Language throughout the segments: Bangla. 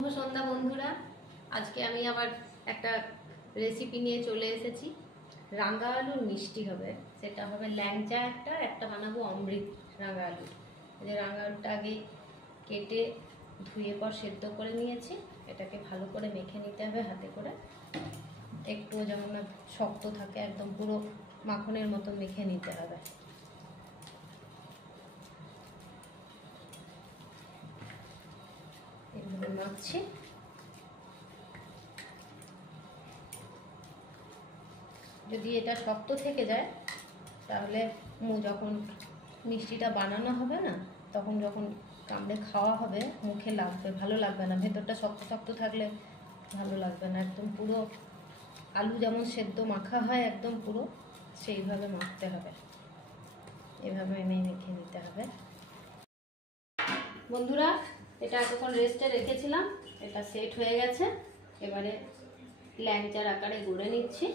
শুভ সন্ধ্যা বন্ধুরা, আজকে আমি আবার একটা রেসিপি নিয়ে চলে এসেছি। রাঙা আলুর মিষ্টি হবে, সেটা হবে ল্যাংচা। একটা বানাবো অমৃত রাঙা আলু। যে রাঙা আলুটা আগে কেটে ধুয়ে পর সেদ্ধ করে নিয়েছি। এটাকে ভালো করে মেখে নিতে হবে হাতে করে, একটুও যেমন না শক্ত থাকে, একদম পুরো মাখনের মতো মেখে নিতে হবে। এইভাবে মাখছি। যদি এটা শক্ত থেকে যায় তাহলে যখন মিষ্টিটা বানানো হবে না, তখন যখন কামড়ে খাওয়া হবে মুখে লাগবে, ভালো লাগবে না। ভেতরটা শক্ত শক্ত থাকলে ভালো লাগবে না। একদম পুরো আলু যেমন সেদ্ধ মাখা হয় একদম পুরো সেইভাবে মাখতে হবে। এভাবে মেখে নিতে হবে। বন্ধুরা, এটা এতক্ষণ রেস্টে রেখেছিলাম, এটা সেট হয়ে গেছে। এবারে ল্যাংচার আকারে গড়ে নিচ্ছি।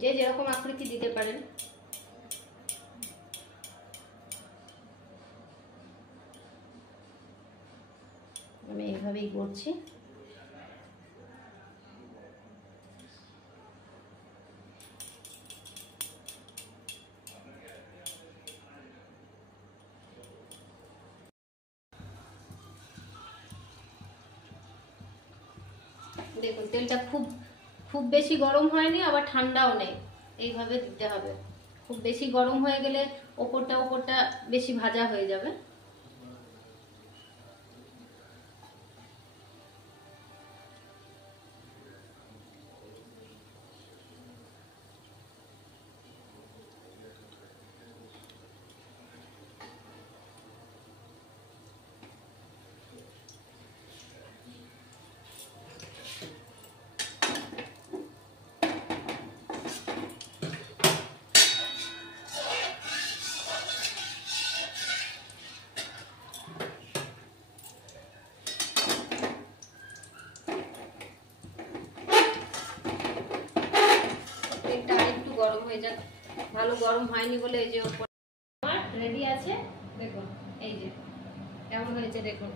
যে যেরকম আকৃতি দিতে পারেন। আমি এইভাবেই করছি। দেখুন, তেলটা খুব বেশি গরম হয়নি, আবার ঠান্ডাও নেই। এইভাবে দিতে হবে। খুব বেশি গরম হয়ে গেলে ওপরটা বেশি ভাজা হয়ে যাবে। তেলটা আরেকটু গরম হয়ে যাক। ভালো গরম হয়নি বলে এই যে আমার রেডি আছে। দেখুন এই যে কেমন হয়েছে দেখুন।